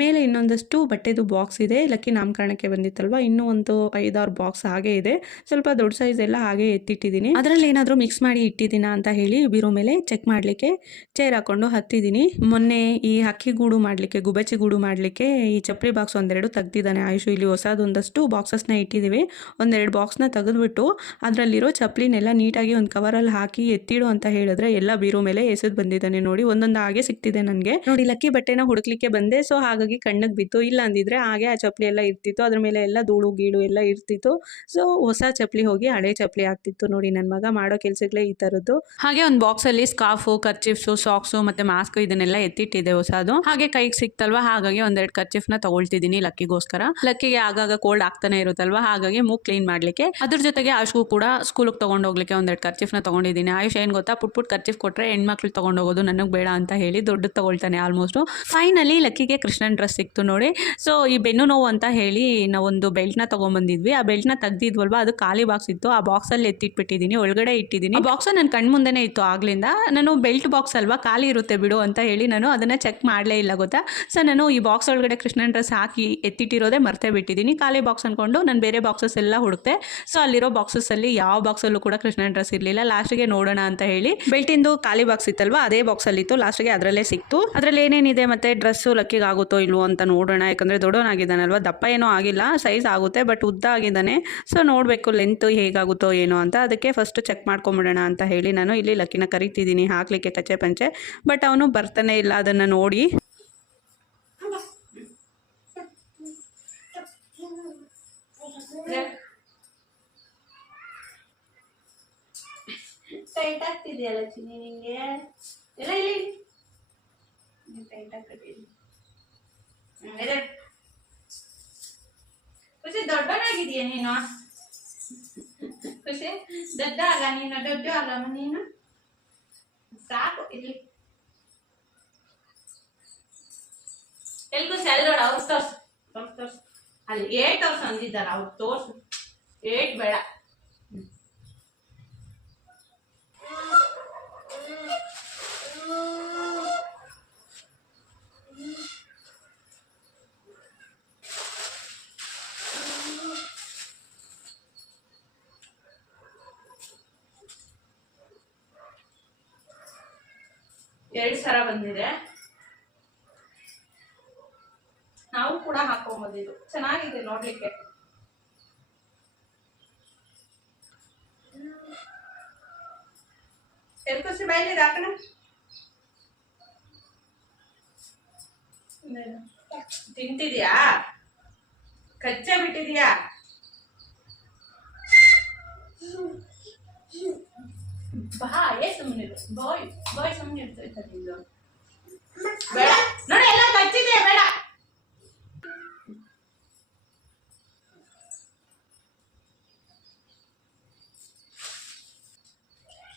S1: ಮೇಲೆ ಇನ್ನೊಂದಷ್ಟು ಬಟ್ಟೆದು ಬಾಕ್ಸ್ ಇದೆ. ಲಕ್ಕಿ ನಾಮಕರಣಕ್ಕೆ ಬಂದಿತ್ತಲ್ವ? ಇನ್ನೂ ಒಂದು ಐದಾರು ಬಾಕ್ಸ್ ಹಾಗೆ ಇದೆ. ಸ್ವಲ್ಪ ದೊಡ್ಡ ಸೈಜ್ ಎಲ್ಲ ಹಾಗೆ ಎತ್ತಿಟ್ಟಿದ್ದೀನಿ. ಅದರಲ್ಲಿ ಏನಾದರೂ ಮಿಕ್ಸ್ ಮಾಡಿ ಇಟ್ಟಿದ್ದೀನಾ ಅಂತ ಹೇಳಿ ಬೀರೋ ಮೇಲೆ ಚೆಕ್ ಮಾಡಲಿಕ್ಕೆ ಚೇರ್ ಹಾಕೊಂಡು ಹತ್ತಿದ್ದೀನಿ. ಮೊನ್ನೆ ಈ ಹಕ್ಕಿ ಗೂಡು ಮಾಡಲಿಕ್ಕೆ, ಗುಬಚ್ಚಿ ಗೂಡು ಮಾಡಲಿಕ್ಕೆ ಈ ಚಪ್ಪಲಿ ಬಾಕ್ಸ್ ಒಂದೆರಡು ತೆಗ್ದಿದ್ದಾನೆ. ಆಯುಷು, ಇಲ್ಲಿ ಹೊಸದೊಂದಷ್ಟು ಬಾಕ್ಸಸ್ನ ಇಟ್ಟಿದ್ದೀವಿ. ಒಂದೆರಡು ಒಂದೆರಡು ಬಾಕ್ಸ್ನ ತೆಗೆದ್ಬಿಟ್ಟು ಅದರಲ್ಲಿರೋ ಚಪ್ಪಲಿನೆಲ್ಲ ನೀಟಾಗಿ ಒಂದು ಕವರಲ್ಲಿ ಹಾಕಿ ಎತ್ತಿಡು ಅಂತ ಹೇಳಿದ್ರೆ ಎಲ್ಲ ಬೀರೋ ಮೇಲೆ ಎಸೆದು ಬಂದಿದ್ದಾನೆ ನೋಡಿ. ಒಂದೊಂದು ಹಾಗೆ ಸಿಕ್ತಿದೆ ನನಗೆ. ನೋಡಿ, ಲಕ್ಕಿ ಬಟ್ಟೆನ ಹುಡುಕ್ಲಿಕ್ಕೆ ಬಂದೆ. ಸೊ ಹಾಗಾಗಿ ಕಣ್ಣಿಗೆ ಬಿತ್ತು. ಇಲ್ಲ ಅಂದಿದ್ರೆ ಹಾಗೆ ಆ ಚಪ್ಪಲಿ ಎಲ್ಲ ಇರ್ತಿತ್ತು. ಅದ್ರ ಮೇಲೆ ಎಲ್ಲ ಧೂಳು, ಗೀಳು ಎಲ್ಲ ಇರ್ತಿತ್ತು. ಸೊ ಹೊಸ ಚಪ್ಪಲಿ ಹೋಗಿ ಹಳೆ ಚಪ್ಪಲಿ ಆಗ್ತಿತ್ತು ನೋಡಿ ನನ್ನ ಮಗ ಮಾಡೋ ಕೆಲಸಗಳೇ ಈ ತರದ್ದು. ಹಾಗೆ ಒಂದು ಬಾಕ್ಸಲ್ಲಿ ಸ್ಕಾರ್ಫು, ಕರ್ಚಿಫ್ಸು, ಸಾಕ್ಸು ಮತ್ತೆ ಮಾಸ್ಕ್ ಇದನ್ನೆಲ್ಲ ಎತ್ತಿಟ್ಟಿದೆ ಹೊಸದು. ಹಾಗೆ ಕೈಗೆ ಸಿಕ್ತಲ್ವಾ? ಹಾಗಾಗಿ ಒಂದೆರಡು ಕರ್ಚಿಫ್ನ ತಗೊಳ್ತಿದ್ದೀನಿ ಲಕ್ಕಿಗೋಸ್ಕರ. ಲಕ್ಕಿಗೆ ಆಗಾಗ ಕೋಲ್ಡ್ ಆಗ್ತಾನೆ ಇರುತ್ತಲ್ವಾ? ಹಾಗಾಗಿ ಮೂಗ್ ಕ್ಲೀನ್ ಮಾಡ್ಲಿಕ್ಕೆ. ಅದ್ರ ಜೊತೆಗೆ ಆಯುಷ್ಗೂ ಕೂಡ ಸ್ಕೂಲಿಗೆ ತಗೊಂಡು ಹೋಗ್ಲಿಕ್ಕೆ ಒಂದೆರಡು ಖರ್ಚಿಫ್ನ ತಗೊಂಡಿದ್ದೀನಿ. ಆಯುಷ್ ಏನು ಗೊತ್ತಾ? ಪುಟ್ ಪುಟ್ ಖರ್ಚಿಫ್ ಕೊಟ್ರೆ ಹೆಣ್ಮಕ್ಳು ಹೋಗೋದು ನನಗೆ ಬೇಡ ಅಂತ ಹೇಳಿ ದೊಡ್ಡದು ತಗೊಳ್ತಾನೆ ಆಲ್ಮೋಸ್ಟ್ ಫೈನಲಿ ಲಕ್ಕಿಗೆ ಕೃಷ್ಣನ್ ಡ್ರೆಸ್ ಸಿಕ್ತು ನೋಡಿ. ಸೊ ಈ ಬೆನ್ನು ನೋವು ಅಂತ ಹೇಳಿ ನಾವೊಂದು ಬೆಲ್ಟ್ನ ತಗೊಂಡ್ಬಂದಿದ್ವಿ ಆ ಬೆಲ್ಟ್ನ ತೆಗ್ದಿದ್ವಲ್ವಾ? ಅದು ಖಾಲಿ ಬಾಕ್ಸ್ ಇತ್ತು. ಆ ಬಾಕ್ಸಲ್ಲಿ ಎತ್ತಿಟ್ಬಿಟ್ಟಿದ್ದೀನಿ ಒಳಗಡೆ ಇಟ್ಟಿದ್ದೀನಿ ಬಾಕ್ಸ್ ನನ್ನ ಕಣ್ ಮುಂದೆನೇ ಇತ್ತು ಆಗ್ಲಿಂದ. ನಾನು ಬೆಲ್ಟ್ ಬಾಕ್ಸ್ ಅಲ್ವಾ? ಖಾಲಿ ಇರುತ್ತೆ ಬಿಡು ಅಂತ ಹೇಳಿ ನಾನು ಅದನ್ನ ಚೆಕ್ ಮಾಡಲೇ ಇಲ್ಲ ಗೊತ್ತಾ? ಸೊ ನಾನು ಈ ಬಾಕ್ಸ್ ಒಳಗಡೆ ಕೃಷ್ಣನ್ ಡ್ರೆಸ್ ಹಾಕಿ ಎತ್ತಿಟ್ಟಿರೋದೇ ಮರ್ತೆ ಬಿಟ್ಟಿದ್ದೀನಿ ಖಾಲಿ ಬಾಕ್ಸ್ ಅನ್ಕೊಂಡು ನಾನು ಬೇರೆ ಬಾಕ್ಸಸ್ ಎಲ್ಲ ಹುಡುಕ್ತೆ ಸೊ ಅಲ್ಲಿರೋ ಬಾಕ್ಸಸ್ ಅಲ್ಲಿ ಯಾವ ಬಾಕ್ಸಲ್ಲೂ ಕೂಡ ಕೃಷ್ಣನ್ ಡ್ರೆಸ್ ಇರಲಿಲ್ಲ. ಲಾಸ್ಟಿಗೆ ನೋಡೋಣ ಅಂತ ಹೇಳಿ ಬೆಲ್ಟಿಂದು ಖಾಲಿ ಬಾಕ್ಸ್ ಇತ್ತಲ್ವಾ? ಅದೇ ಬಾಕ್ಸ್ ಅಲ್ಲಿ ಇತ್ತು ಲಾಸ್ಟ್ಗೆ ಅದರಲ್ಲೇ ಸಿಕ್ತು. ಅದ್ರಲ್ಲಿ ಏನೇನಿದೆ ಮತ್ತೆ ಡ್ರೆಸ್ಸು ಲಕ್ಕಿಗೆ ಆಗುತ್ತೋ ಇಲ್ವೋ ಅಂತ ನೋಡೋಣ. ಯಾಕಂದ್ರೆ ದೊಡ್ಡವನಾಗಿದ್ದಾನಲ್ವ? ದಪ್ಪ ಏನೋ ಆಗಿಲ್ಲ. ಸೈಜ್ ಆಗುತ್ತೆ ಬಟ್ ಉದ್ದ ಆಗಿದ್ದಾನೆ ಸೊ ನೋಡಬೇಕು ಲೆಂತ್ ಹೇಗಾಗುತ್ತೋ ಏನೋ ಅಂತ. ಅದಕ್ಕೆ ಫಸ್ಟ್ ಚೆಕ್ ಮಾಡ್ಕೊಂಬಿಡೋಣ ಅಂತ ಹೇಳಿ ನಾನು ಇಲ್ಲಿ ಲಕ್ಕಿನ ಕರಿತಿದ್ದೀನಿ. ಹಾಕ್ಲಿಕ್ಕೆ ಕಚ್ಚೆ ಪಂಚೆ. ಬಟ್ ಅವನು ಬರ್ತಾನೆ ಇಲ್ಲ. ಅದನ್ನು ನೋಡಿ. ಟೈಟ್ ಆಗ್ತಿದೆಯಲ್ಲ ಚಿನ್ನಿ ನಿಂಗೆ? ಎಲ್ಲ ಇಲ್ಲಿ. ಟೈಟ್ ಆಗ್ತಿದ್ದೀನಿ ಖುಷಿ ದೊಡ್ಡನಾಗಿದೀಯ ನೀನು? ಖುಷಿ, ದೊಡ್ಡ ಅಲ್ಲ ನೀನು, ದೊಡ್ಡ ಅಲ್ಲಮ್ಮ ನೀನು? ಸಾಕು, ಇಲ್ಲಿ. ಎಲ್ಲಿ ಖುಷಿ ಅಲ್ಲಿ ನೋಡ, ಅವ್ರು ತೋರ್ಸು. ತೋರ್ಸು. ಅಲ್ಲಿ ಏಟ್ ಅವ್ರು ಅಂದಿದ್ದಾರೆ ಅವ್ರು ತೋರ್ಸು. ಏಟ್ ಬೇಡ. ಎರಡು ಸರ ಬಂದಿದೆ. ನಾವು ಕೂಡ ಹಾಕೊಂಬಂದಿದ್ದು ಚೆನ್ನಾಗಿದೆ ನೋಡ್ಲಿಕ್ಕೆ. ಎಲ್ಕೋಸಿ ಬಾಯಲ್ಲಿ ಹಾಕೋಣ ತಿಂತಿದ್ಯಾ? ಕಚ್ಚೆ ಬಿಟ್ಟಿದ್ಯಾ? ಬಾಯೇ ಬಾಯ್ ಬಾಯ್ ಸುಮ್ಮನೆ ಇರ್ತೈತೆ ನಿಂದು ಬೇಡ. ನೋಡಿ ಎಲ್ಲ ಕಚ್ಚಿದೆ ಬೇಡ.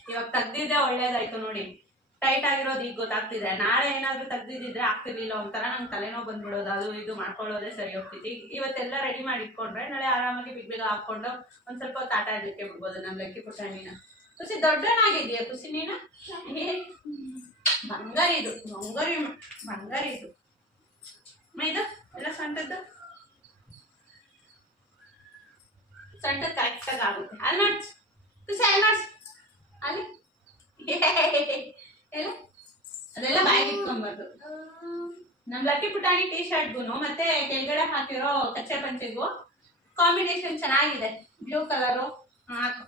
S1: ಇವಾಗ ತೆಗ್ದಿದ್ರೆ ಒಳ್ಳೇದಾಯ್ತು ನೋಡಿ. ಟೈಟ್ ಆಗಿರೋದು ಈಗ ಗೊತ್ತಾಗ್ತಿದೆ. ನಾಳೆ ಏನಾದ್ರೂ ತೆಗ್ದಿದ್ರೆ ಆಗ್ತಿರ್ಲಿಲ್ಲ ಒಂಥರ ನಂಗೆ ತಲೆನೋವು ಬಂದ್ಬಿಡೋದು ಅದು ಇದು ಮಾಡ್ಕೊಳ್ಳೋದೇ ಸರಿ ಹೋಗ್ತಿತ್ತು. ಇವತ್ತೆಲ್ಲ ರೆಡಿ ಮಾಡಿ ಇಟ್ಕೊಂಡ್ರೆ ನಾಳೆ ಆರಾಮಾಗಿ ಬಿಗ್ ಬೇಗ ಹಾಕೊಂಡು ಒಂದ್ ಸ್ವಲ್ಪ ಹೊತ್ತು ಆಟ ಆಡ್ಲಿಕ್ಕೆ ಬಿಡ್ಬೋದು ನಮ್ಮ ಲಕ್ಕಿ ಪುಟಾಣಿನ ಖುಷಿ ದೊಡ್ಡನಾಗಿದೆಯಾ ಖುಷಿ ನೀನು? ಬಂಗಾರ ಇದು ಬಂಗಾರಿ ಬಂಗಾರ ಇದು ಇದು ಎಲ್ಲ ಸಣ್ಣದ್ದು ಸಣ್ಣದು ಕರೆಕ್ಟಾಗಿ ಆಗುತ್ತೆ. ಅಲ್ಲಿ ನೋಡ್ಸ್ ತುಸಿ, ಅಲ್ಲಿ ನೋಡ್ಸ್ ಅಲ್ಲಿ. ಎಲ್ಲ? ಅದೆಲ್ಲ ಬ್ಯಾಗ್ ಇಟ್ಕೊಂಬಾರ್ದು. ನಮ್ ಲಕ್ಕಿ ಪುಟಾಣಿ ಟೀ ಶರ್ಟ್ಗೂ ಮತ್ತೆ ಕೆಳಗಡೆ ಹಾಕಿರೋ ಕಚ್ಚೆ ಪಂಚೆಗೂ ಕಾಂಬಿನೇಷನ್ ಚೆನ್ನಾಗಿದೆ. ಬ್ಲೂ ಕಲರು, ಹಾಕು.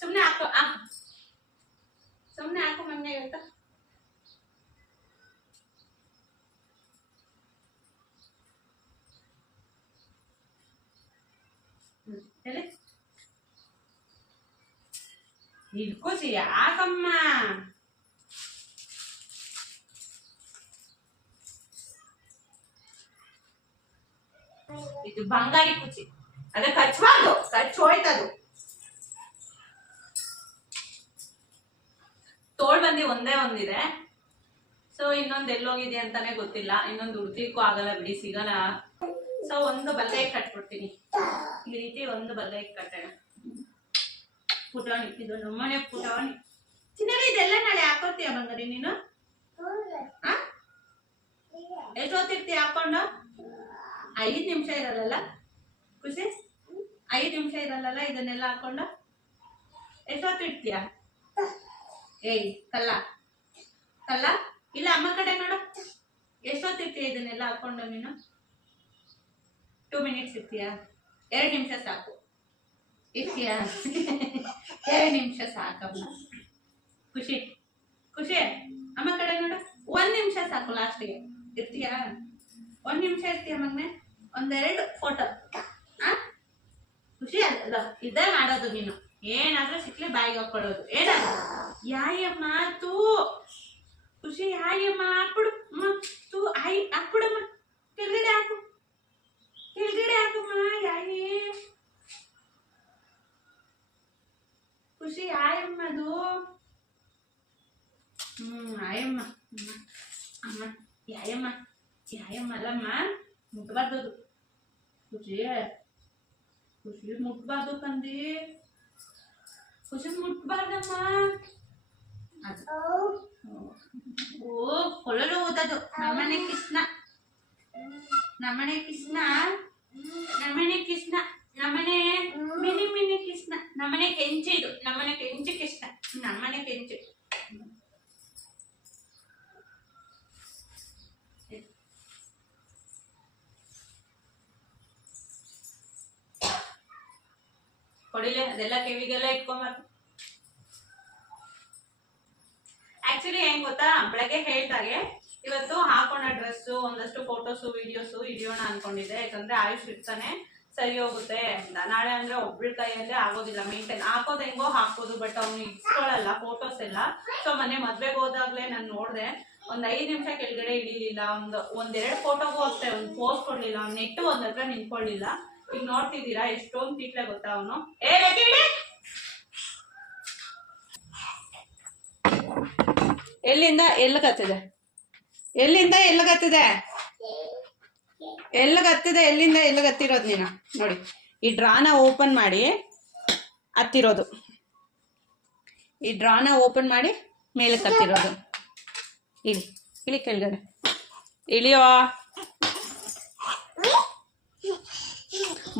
S1: ಸುಮ್ಮನೆ ಹಾಕು ಹಾಕು ಸುಮ್ಮನೆ ಹಾಕು ಮೊನ್ನೆ ಇವತ್ತು ಹ್ಮ್, ಎಲ್ಲಿ ಇಟ್ಕೋಸಿ ಯಾಕಮ್ಮ ಇದು ಬಂಗಾರಿ ಕುಚಿ ಅದಕ್ಕೆ ಹಚ್ಬಾರ್ದು ಕಚ್ ಹೋಯ್ತದು ಒಂದೇ ಒಂದಿದೆ. ಸೊ ಇನ್ನೊಂದು ಎಲ್ಲೋಗಿದೆ ಅಂತಾನೆ ಗೊತ್ತಿಲ್ಲ. ಇನ್ನೊಂದು ಹುಡ್ತಿಕ್ಕೂ ಆಗಲ್ಲ ಬಿಡಿ, ಸಿಗಲ್ಲ. ಸೊ ಒಂದು ಬಲ್ಲೆ ಕಟ್ಬಿಡ್ತೀನಿ. ಈ ರೀತಿ ಒಂದು ಬಲ್ಲೆ ಕಟ್ಟೋಣ. ಪುಟಾಣಿ. ಇದು ನಮ್ಮನೆ ಪುಟಾಣಿ. ಚಿನ್ನರಿ, ಇದೆಲ್ಲ ನಾಳೆ ಹಾಕೋತೀಯ ಬಂದ್ರಿ ನೀನು? ಎಷ್ಟು ಹಾಕೊಂಡು? ಐದು ನಿಮಿಷ ಇರಲ್ಲ ಖುಷಿ? ಐದು ನಿಮಿಷ ಇರಲ್ಲ ಇದನ್ನೆಲ್ಲ ಹಾಕೊಂಡು? ಎಷ್ಟು ಹೊತ್ತು ಇಡ್ತೀಯ ಏಯ್, ಕಲ್ಲ. ಕಲ್ಲ? ಇಲ್ಲ, ಅಮ್ಮ ಕಡೆ ನೋಡು. ಎಷ್ಟೊತ್ತಿರ್ತೀಯ ಇದನ್ನೆಲ್ಲ ಹಾಕೊಂಡು ನೀನು? ಟೂ ಮಿನಿಟ್ಸ್ ಇರ್ತೀಯ? ಎರಡು ನಿಮಿಷ ಸಾಕು.
S2: ಇರ್ತೀಯ? ಎರಡು ನಿಮಿಷ ಸಾಕಮ್ಮ. ಖುಷಿ. ಖುಷಿ? ಅಮ್ಮ ಕಡೆ ನೋಡು. ಒಂದು ನಿಮಿಷ ಸಾಕು ಲಾಸ್ಟಿಗೆ ಇರ್ತೀಯಾ? ಒಂದು ನಿಮಿಷ ಇರ್ತೀಯ ಮಗನೆ? ಒಂದೆರಡು ಫೋಟೋ ಖುಷಿ ಅಲ್ಲ ಇದೇ ಮಾಡೋದು ನೀನು. ಏನಾದ್ರೂ ಸಿಕ್ಲಿ ಬಾಯಿಗೆ ಹಾಕೊಳ್ಳೋದು ಏನಾದ ಯಾಯಮ್ಮ ತೂ ಖುಷಿ ಯಾಯಮ್ಮ ಹಾಕ್ಬಿಡು ಅಮ್ಮ ತೂ ಆಯ್ ಹಾಕ್ಬಿಡಮ್ಮ ಕೆಳಗಡೆ ಹಾಕು ಕೆಳಗಡೆ ಹಾಕಮ್ಮ ಯಾಯಿ ಖುಷಿ ಆಯಮ್ಮ ಅದು ಹ್ಮ್ ಆಯಮ್ಮ ಅಮ್ಮ ಅಮ್ಮ ಯಾಯಮ್ಮ ಯಾಯಮ್ಮ ಅಲ್ಲಮ್ಮ ಮುಟ್ಬಾರ್ದು ಅದು ಖುಷಿ ಖುಷಿ ಮುಟ್ಬಾರ್ದು ಕಂದಿ ಖುಷಿ ಮುಟ್ಬಾರ್ದಮ್ಮ ಅದು ಓ ಕೊಳಲು ಓದದು ನಮ್ಮನೆ ಕೃಷ್ಣ ನಮ್ಮನೆ ಕೃಷ್ಣ ನಮ್ಮನೆ ಕೃಷ್ಣ ನಮ್ಮನೆ ಮಿನಿ ಮಿನಿ ಕೃಷ್ಣ ನಮ್ಮನೆ ಕೆಂಚು ಇದು ನಮ್ಮನೆ ಕೆಂಚು ಕೃಷ್ಣ ನಮ್ಮನೆ ಕೆಂಚು ಕೊಡಿಲೆ ಅದೆಲ್ಲ ಕಿವಿಗೆಲ್ಲ ಇಟ್ಕೊಂಬಾರ್ದು ಬೆಳಗ್ಗೆ ಹೇಳ್ದಾಗೆ ಇವತ್ತು ಹಾಕೋಣ ಡ್ರೆಸ್ ಒಂದಷ್ಟು ಫೋಟೋಸು ವಿಡಿಯೋಸು ಹಿಡಿಯೋಣ ಅನ್ಕೊಂಡಿದ್ದೆ. ಯಾಕಂದ್ರೆ ಆಯುಷ್ ಇರ್ತಾನೆ, ಸರಿ ಹೋಗುತ್ತೆ. ನಾಳೆ ಅಂದ್ರೆ ಒಬ್ಳ ಕೈಯಲ್ಲಿ ಆಗೋದಿಲ್ಲ. ಮೇಂಟೈನ್ ಹಾಕೋದ್ ಹೆಂಗೋ ಹಾಕೋದು ಬಟ್ ಅವ್ನು ಇಟ್ಕೊಳ್ಳಲ್ಲ ಫೋಟೋಸ್ ಎಲ್ಲ. ಸೊ ಮನೆ ಮದ್ವೆಗೆ ಹೋದಾಗ್ಲೇ ನಾನು ನೋಡ್ದೆ, ಒಂದ್ ಐದ್ ನಿಮಿಷ ಕೆಳಗಡೆ ಇಳಿಲಿಲ್ಲ ಒಂದ್, ಒಂದೆರಡು ಫೋಟೋಗೂ ಅಷ್ಟೇ, ಒಂದ್ ಪೋಸ್ ಕೊಡ್ಲಿಲ್ಲ. ಅವ್ನ ನೆಟ್ಟು ಒಂದ್ ಹತ್ರ ನಿಂತ್ಕೊಳ್ಳಿಲ್ಲ ಈಗ ನೋಡ್ತಿದ್ದೀರಾ, ಎಷ್ಟೊಂದ್ ತಿಟ್ಲೆ ಗೊತ್ತಾ ಅವನು. ಎಲ್ಲಿಂದ? ಎಲ್ಲಿಗತ್ತಿದೆ? ಎಲ್ಲಿಂದ ಎಲ್ಲಿಗತ್ತದೆ? ಎಲ್ಲಿಗತ್ತಿದೆ? ಎಲ್ಲಿಂದ ಎಲ್ಲಿಗತ್ತಿರೋದು ನೀನು? ನೋಡಿ, ಈ ಡ್ರಾನ ಓಪನ್ ಮಾಡಿ ಹತ್ತಿರೋದು. ಈ ಡ್ರಾನ ಓಪನ್ ಮಾಡಿ ಮೇಲೆ ಕತ್ತಿರೋದು. ಇಳಿ ಇಳಿ ಕೆಳಗಡೆ. ಇಳಿಯೋ?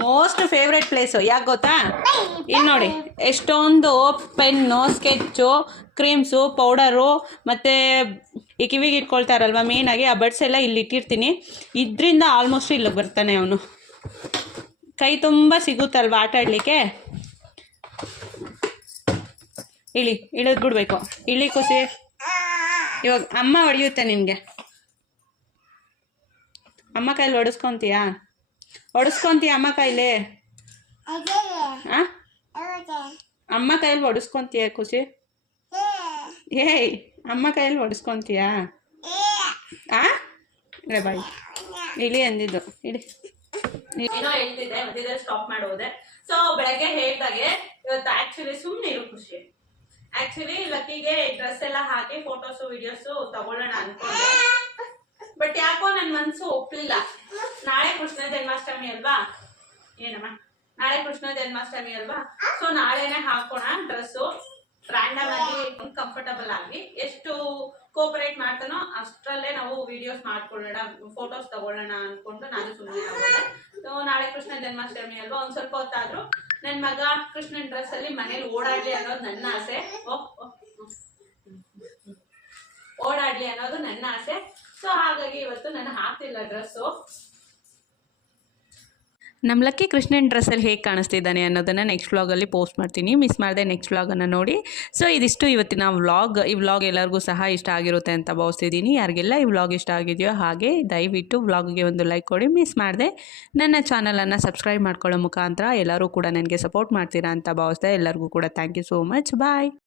S2: ಮೋಸ್ಟ್ ಫೇವ್ರೆಟ್ ಪ್ಲೇಸು ಯಾಕೆ ಗೊತ್ತಾ? ಇಲ್ಲಿ ನೋಡಿ ಎಷ್ಟೊಂದು ಪೆನ್ನು ಸ್ಕೆಚ್ಚು ಕ್ರೀಮ್ಸು ಪೌಡರು ಮತ್ತು ಈ ಕಿವಿಗೆ ಇಟ್ಕೊಳ್ತಾರಲ್ವ ಮೇನಾಗಿ ಆ ಬಡ್ಸ್ ಎಲ್ಲ ಇಲ್ಲಿ ಇಟ್ಟಿರ್ತೀನಿ. ಇದರಿಂದ ಆಲ್ಮೋಸ್ಟ್ ಇಲ್ಲಿಗೆ ಬರ್ತಾನೆ ಅವನು. ಕೈ ತುಂಬ ಸಿಗುತ್ತಲ್ವ ಆಟ ಆಡಲಿಕ್ಕೆ? ಇಳಿ ಇಳಿದು ಬಿಡಬೇಕು. ಇಳಿ ಖುಷಿ ಇವಾಗ ಅಮ್ಮ ಹೊಡೆಯುತ್ತೆ ನಿನಗೆ. ಅಮ್ಮ ಕೈಲಿ ಹೊಡೆಸ್ಕೊಂತೀಯಾ? ಹೊಡೆಸ್ಕೊಂತೀಯ ಅಮ್ಮ ಕೈಲಿ? ಆ? ಅಮ್ಮ ಕೈಯಲ್ಲಿ ಹೊಡೆಸ್ಕೊಂತೀಯ ಖುಷಿ? ಏಯ್ ಅಮ್ಮ ಕೈಯಲ್ಲಿ ಹೊಡಿಸ್ಕೊಂತೀಯಾ ಆ? ಇಳೆ ಬಾಯಿ. ಇಳಿ ಅಂದಿದ್ದು. ಇಡಿ ಏನೋ ಹೇಳ್ತಿದ್ದೆ ಮತ್ತಿದ್ರೆ ಸ್ಟಾಪ್ ಮಾಡೋದೆ ಸೊ ಬೆಳಗ್ಗೆ ಹೇಳ್ದಾಗೆ ಇವತ್ತು ಆಕ್ಚುಲಿ ಸುಮ್ಮನೆ ಇರು ಖುಷಿ. ಆಕ್ಚುಲಿ ಲಕ್ಕಿಗೆ ಡ್ರೆಸ್ ಎಲ್ಲ ಹಾಕಿ ಫೋಟೋಸು ವಿಡಿಯೋಸು ತಗೊಳ್ಳೋಣ ಅನ್ಕೊಂಡೆ. ಬಟ್ ಯಾಕೋ ನನ್ ಮನ್ಸು ಒಪ್ಲಿಲ್ಲ. ನಾಳೆ ಕೃಷ್ಣ ಜನ್ಮಾಷ್ಟಮಿ ಅಲ್ವಾ? ಏನಮ್ಮ? ನಾಳೆ ಕೃಷ್ಣ ಜನ್ಮಾಷ್ಟಮಿ ಅಲ್ವಾ? ಸೊ ನಾಳೆನೆ ಹಾಕೋಣ ಡ್ರೆಸ್ಸು ರ್ಯಾಂಡಮ್ ಆಗಿ ಕಂಫರ್ಟಬಲ್ ಆಗಿ. ಎಷ್ಟು ಕೋಪರೇಟ್ ಮಾಡ್ತಾನೋ ಅಷ್ಟರಲ್ಲೇ ನಾವು ವಿಡಿಯೋಸ್ ಮಾಡ್ಕೊಳ್ಳೋಣ ಫೋಟೋಸ್ ತಗೊಳ್ಳೋಣ ಅನ್ಕೊಂಡು ನಾನು ಸುಮ್ಮನೆ ನಾಳೆ ಕೃಷ್ಣ ಜನ್ಮಾಷ್ಟಮಿ ಅಲ್ವಾ? ಒಂದ್ ಸ್ವಲ್ಪ ಹೊತ್ತಾದ್ರೂ ನನ್ ಮಗ ಕೃಷ್ಣನ್ ಡ್ರೆಸ್ ಅಲ್ಲಿ ಮನೇಲಿ ಓಡಾಡ್ಲಿ ಅನ್ನೋದು ನನ್ನ ಆಸೆ. ಓಹ್. ಓಡಾಡ್ಲಿ ಅನ್ನೋದು ನನ್ನ ಆಸೆ. ಸೊ ಹಾಗಾಗಿ ಇವತ್ತು ನಾನು ಹಾಕ್ತಿಲ್ಲ ಡ್ರೆಸ್ಸು
S1: ನಮ್ಮ ಲಕ್ಕಿ ಕೃಷ್ಣನ್ ಡ್ರೆಸ್ಸಲ್ಲಿ ಹೇಗೆ ಕಾಣಿಸ್ತಿದ್ದಾನೆ ಅನ್ನೋದನ್ನು ನೆಕ್ಸ್ಟ್ ವ್ಲಾಗಲ್ಲಿ ಪೋಸ್ಟ್ ಮಾಡ್ತೀನಿ. ಮಿಸ್ ಮಾಡಿದೆ ನೆಕ್ಸ್ಟ್ ವ್ಲಾಗನ್ನು ನೋಡಿ. ಸೊ ಇದಿಷ್ಟು ಇವತ್ತಿನ ವ್ಲಾಗ್ ಈ ವ್ಲಾಗ್ ಎಲ್ಲರಿಗೂ ಸಹ ಇಷ್ಟ ಆಗಿರುತ್ತೆ ಅಂತ ಭಾವಿಸ್ತಿದ್ದೀನಿ. ಯಾರಿಗೆಲ್ಲ ಈ ವ್ಲಾಗ್ ಇಷ್ಟ ಆಗಿದೆಯೋ ಹಾಗೆ ದಯವಿಟ್ಟು ವ್ಲಾಗ್ಗೆ ಒಂದು ಲೈಕ್ ಕೊಡಿ. ಮಿಸ್ ಮಾಡಿದೆ. ನನ್ನ ಚಾನಲನ್ನು ಸಬ್ಸ್ಕ್ರೈಬ್ ಮಾಡ್ಕೊಳ್ಳೋ ಮುಖಾಂತರ ಎಲ್ಲರೂ ಕೂಡ ನನಗೆ ಸಪೋರ್ಟ್ ಮಾಡ್ತೀರಾ ಅಂತ ಭಾವಿಸ್ದೆ. ಎಲ್ಲರಿಗೂ ಕೂಡ thank you so much bye